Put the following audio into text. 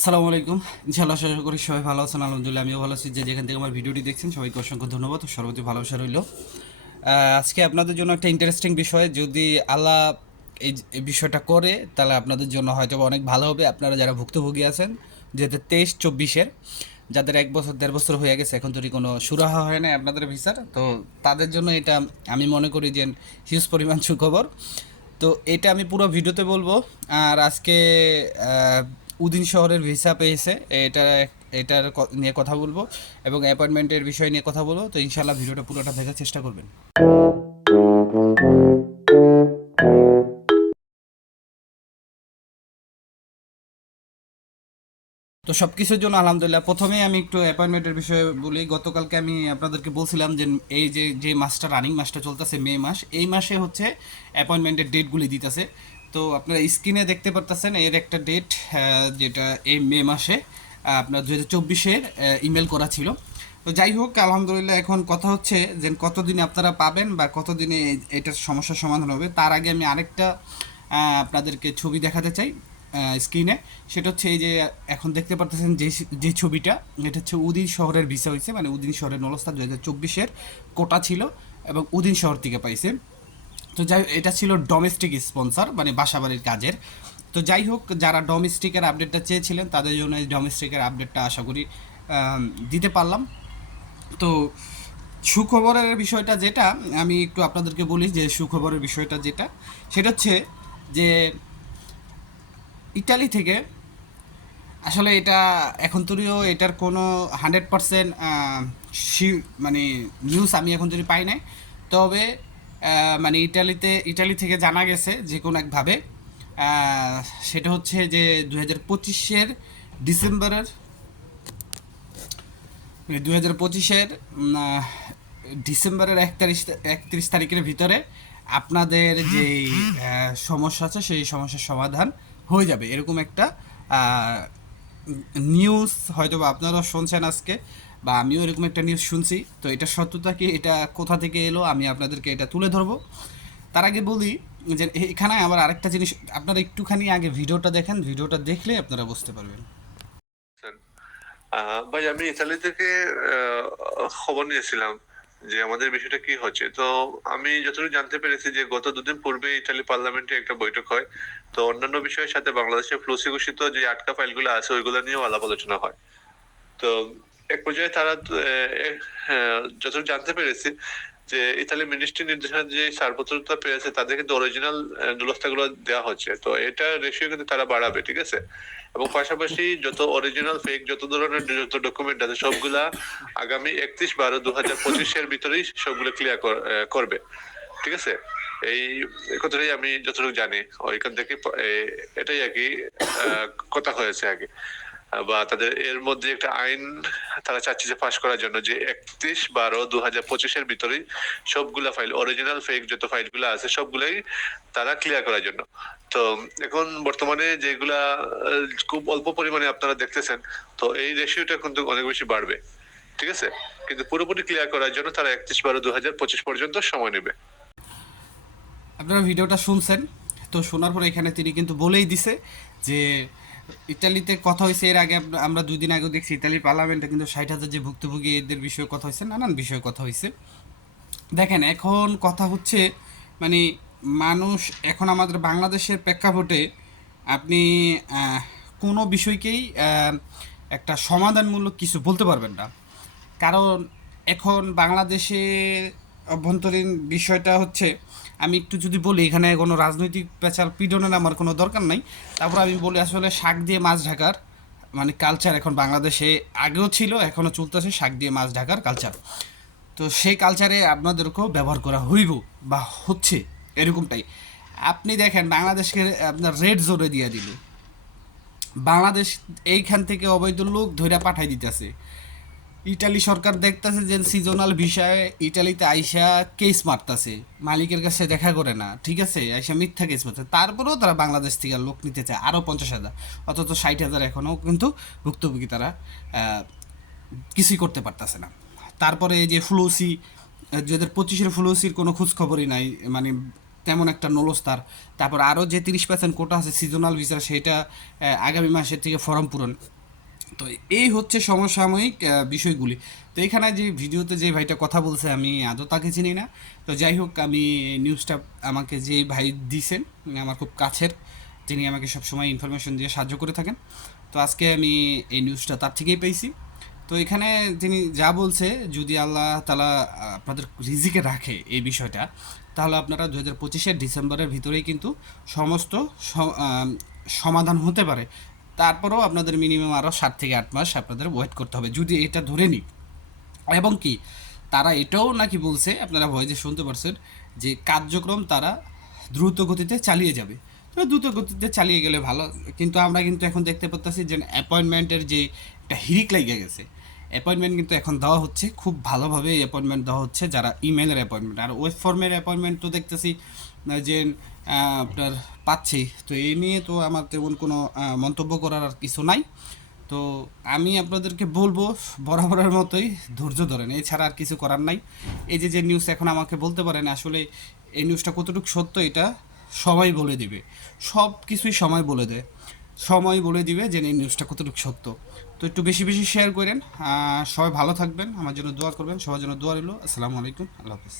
আসসালামু আলাইকুম। ইনশাআল্লাহ আশা করি সবাই ভালো আছেন। আলহামদুলিল্লাহ আমিও ভালো আছি। যে যেখান থেকে আমার ভিডিওটি দেখছেন সবাইকে অসংখ্য ধন্যবাদ ও সর্বতি ভালোবাসা রইল। আজকে আপনাদের জন্য একটা ইন্টারেস্টিং বিষয়, যদি আল্লাহ এই বিষয়টা করে তাহলে আপনাদের জন্য হয়তো অনেক ভালো হবে। আপনারা যারা ভুক্তভোগী আছেন, যেহেতু 23-24-এর যাদের 1 বছর 1.5 বছর হয়ে গেছে এখন যদি কোনো সুরাহা হয় না আপনাদের ভিসার, তো তাদের জন্য এটা আমি মনে করি যে হিউজ পরিমাণ সুখবর। তো এটা আমি পুরো ভিডিওতে বলবো। আর আজকে আহ, উদিন শহরের ভিসা পেয়েছে, এটা এটার নিয়ে কথা বলবো এবং অ্যাপয়েন্টমেন্টের বিষয় নিয়ে কথা বলবো। তো ইনশাল্লাহ ভিডিওটা পুরোটা দেখার চেষ্টা করবেন। তো সব কিছুর জন্য আলহামদুলিল্লাহ। প্রথমেই আমি একটু অ্যাপয়েন্টমেন্টের বিষয়ে বলি। গতকালকে আমি আপনাদেরকে বলছিলাম যে এই যে মাসটা রানিং মাসটা চলতেছে মে মাস, এই মাসে হচ্ছে অ্যাপয়েন্টমেন্টের ডেটগুলি দিতেছে। তো আপনারা স্ক্রিনে দেখতে পারতেছেন এর একটা ডেট, যেটা এই মে মাসে আপনার 2024-এর ইমেল করা ছিল। তো যাই হোক আলহামদুলিল্লাহ, এখন কথা হচ্ছে যে কতদিনে আপনারা পাবেন বা কতদিনে এটার সমস্যার সমাধান হবে। তার আগে আমি আরেকটা আপনাদেরকে ছবি দেখাতে চাই স্ক্রিনে। সেটা হচ্ছে এই যে এখন দেখতে পারতেছেন যে যে ছবিটা, এটা হচ্ছে উদিন শহরের ভিসা হয়েছে, মানে উদিন শহরের নলস্তার 2024-এর কোটা ছিল এবং উদিন শহর থেকে পাইছে। তো যাই এটা ছিল ডোমেস্টিক স্পন্সর, মানে বাসাবাড়ির কাজের। তো যাই হোক, যারা ডোমেস্টিকের আপডেটটা চেয়েছিলেন তাদের জন্য এই ডোমেস্টিকের আপডেটটা আশা করি দিতে পারলাম। তো সুখবরের বিষয়টা যেটা আমি একটু আপনাদেরকে বলি, যে সুখবরের বিষয়টা যেটা সেটা হচ্ছে যে ইটালি থেকে আসলে এটা এখন তরিও এটার কোনো 100% মানে নিউজ আমি এখন তৈরি পাই নাই। তবে মানে ইটালি থেকে জানা গেছে যে কোনো একভাবে, আহ, সেটা হচ্ছে যে 2025-এর ডিসেম্বরের, 2025-এর ডিসেম্বরের 31 তারিখের ভিতরে আপনাদের যে সমস্যা আছে সেই সমস্যার সমাধান হয়ে যাবে, এরকম একটা নিউজ হয়তো বা আপনারা শুনছেন আজকে, বা আমিও এরকম একটা নিউজ শুনছি। তো এটা সত্যতা কি, এটা কোথা থেকে এলো, আমি আপনাদেরকে এটা তুলে ধরবো। তার আগে বলি যে এখানে আবার আরেকটা জিনিস, আপনারা একটুখানি আগে ভিডিওটা দেখেন, ভিডিওটা দেখলে আপনারা বুঝতে পারবেন। ভাই আমি ইতালি থেকে খবর নিয়েছিলাম যে আমাদের বিষয়টা কি হচ্ছে। তো আমি যতটুকু জানতে পেরেছি যে গত দুদিন পূর্বে ইতালি পার্লামেন্টে একটা বৈঠক হয়। তো অন্যান্য বিষয়ের সাথে বাংলাদেশের ফ্লুসি ঘোষিত যে আটকা ফাইলগুলো আছে ওইগুলো নিয়েও আলাপ আলোচনা হয়। তো এক পর্যায়ে তারা যতটুকু জানতে পেরেছি যে ইতালি মিনিস্ট্রি নির্দেশনা যে ছাড়পত্রটা পেয়েছে তাদের কিন্তু অরিজিনাল গুলো দেওয়া হচ্ছে। তো এটা রেশিও কিন্তু তারা বাড়াবে, ঠিক আছে। এবং পাশাপাশি যত অরিজিনাল ফেক যত ধরনের যত ডকুমেন্ট আছে সবগুলা আগামী 31/12/2025-এর ভিতরেই সবগুলো ক্লিয়ার করবে, ঠিক আছে। এই কথাটাই আমি যতটুকু জানি ওইখান থেকে এটাই আর কি কথা হয়েছে আগে। বা তাদের এর মধ্যে একটা আইন তারা চাচ্ছে যে পাশ করার জন্য যে 31/12/2025-এর ভিতরেই সবগুলা ফাইল অরিজিনাল ফেক যত ফাইলগুলো আছে সবগুলাই তারা ক্লিয়ার করার জন্য। তো এখন বর্তমানে যেগুলা খুব অল্প পরিমাণে আপনারা দেখতেছেন, তো এই রেশিওটা কিন্তু অনেক বেশি বাড়বে, ঠিক আছে। কিন্তু পুরোপুরি ক্লিয়ার করার জন্য তারা 31/12/2025 পর্যন্ত সময় নেবে। আপনারা ভিডিওটা শুনছেন, তো শোনার পরে এখানে তিনি কিন্তু বলেই দিছে যে ইতালিতে কথা হয়েছে। এর আগে আমরা 2 দিন আগে দেখছি ইতালির পার্লামেন্টে কিন্তু 60,000 যে ভুক্তভোগী এদের বিষয়ে কথা হয়েছে, নানান বিষয়ে কথা হয়েছে। দেখেন এখন কথা হচ্ছে, মানে মানুষ এখন আমাদের বাংলাদেশের প্রেক্ষাপটে আপনি আহ, কোনো বিষয়কেই একটা সমাধানমূলক কিছু বলতে পারবেন না। কারণ এখন বাংলাদেশে অভ্যন্তরীণ বিষয়টা হচ্ছে, আমি একটু যদি বলি, এখানে কোনো রাজনৈতিক পেঁচাল পিডনের আমার কোনো দরকার নাই। তারপর আমি বলি আসলে শাক দিয়ে মাছ ঢাকার মানে কালচার এখন বাংলাদেশে আগেও ছিল, এখনও চলতেছে শাক দিয়ে মাছ ঢাকার কালচার। তো সেই কালচারে আপনাদেরকেও ব্যবহার করা হইব বা হচ্ছে এরকমটাই। আপনি দেখেন বাংলাদেশকে আপনার রেড জোনে দিয়ে দিল, বাংলাদেশ এইখান থেকে অবৈধ লোক ধইরা পাঠাই দিতেছে। ইটালি সরকার দেখতেছে যে সিজনাল ভিসায় ইটালিতে আইসা কেস মারতাছে, মালিকের কাছে দেখা করে না, ঠিক আছে, আইসা মিথ্যা কেস মারছে। তারপরেও তারা বাংলাদেশ থেকে লোক নিতে চায় আরও 50,000, অথচ 60,000 এখনও কিন্তু ভুক্তভোগী তারা কিছুই করতে পারতেছে না। তারপরে এই যে ফ্লুসি, 2025-এর ফ্লুসির কোনো খোঁজ খবরই নাই, মানে তেমন একটা নলস্তার। তারপর আরও যে 30% কোটা আছে সিজনাল ভিসা, সেটা আগামী মাসের থেকে ফর্ম পূরণ। তো এই হচ্ছে সমসাময়িক বিষয়গুলি। তো এখানে যে ভিডিওতে যে ভাইটা কথা বলছে আমি আদৌ তাকে চিনি না। তো যাই হোক, আমি নিউজটা আমাকে যে ভাই দিছেন আমার খুব কাছের, যিনি আমাকে সবসময় ইনফরমেশন দিয়ে সাহায্য করে থাকেন। তো আজকে আমি এই নিউজটা তার থেকেই পেয়েছি। তো এখানে তিনি যা বলছে, যদি আল্লাহ তালা আপনাদের রিজিকে রাখে এই বিষয়টা, তাহলে আপনারা 2025-এর ডিসেম্বরের ভিতরেই কিন্তু সমস্ত সমাধান হতে পারে। তারপরেও আপনাদের মিনিমাম আরও 7 থেকে 8 মাস আপনাদের ওয়েট করতে হবে, যদি এটা ধরে নিই। এবং কি তারা এটাও নাকি বলছে, আপনারা ভয়েসে শুনতে পারছেন, যে কার্যক্রম তারা দ্রুত গতিতে চালিয়ে যাবে। তো দ্রুত গতিতে চালিয়ে গেলে ভালো, কিন্তু আমরা কিন্তু এখন দেখতে পাচ্ছি যে অ্যাপয়েন্টমেন্টের যে একটা হিরিক লেগে গেছে। অ্যাপয়েন্টমেন্ট কিন্তু এখন দেওয়া হচ্ছে, খুব ভালোভাবে অ্যাপয়েন্টমেন্ট দেওয়া হচ্ছে, যারা ইমেলের অ্যাপয়েন্টমেন্ট। আর ওয়েব ফর্মের অ্যাপয়েন্টমেন্ট তো দেখতেছি যে আপনার পাচ্ছি। তো এই নিয়ে তো আমার তেমন কোনো মন্তব্য করার আর কিছু নাই। তো আমি আপনাদেরকে বলবো বরাবরের মতোই ধৈর্য ধরেন, এছাড়া আর কিছু করার নাই। এই যে যে নিউজ এখন আমাকে বলতে পারেন আসলে এই নিউজটা কতটুকু সত্য, এটা সময় বলে দিবে। সব কিছুই সময় বলে দেয়, সময় বলে দিবে যে এই নিউজটা কতটুকু সত্য। তো একটু বেশি বেশি শেয়ার করেন, সবাই ভালো থাকবেন, আমার জন্য দোয়া করবেন, সবার জন্য দোয়া রইল। আসসালামু আলাইকুম, আল্লাহ হাফিজ।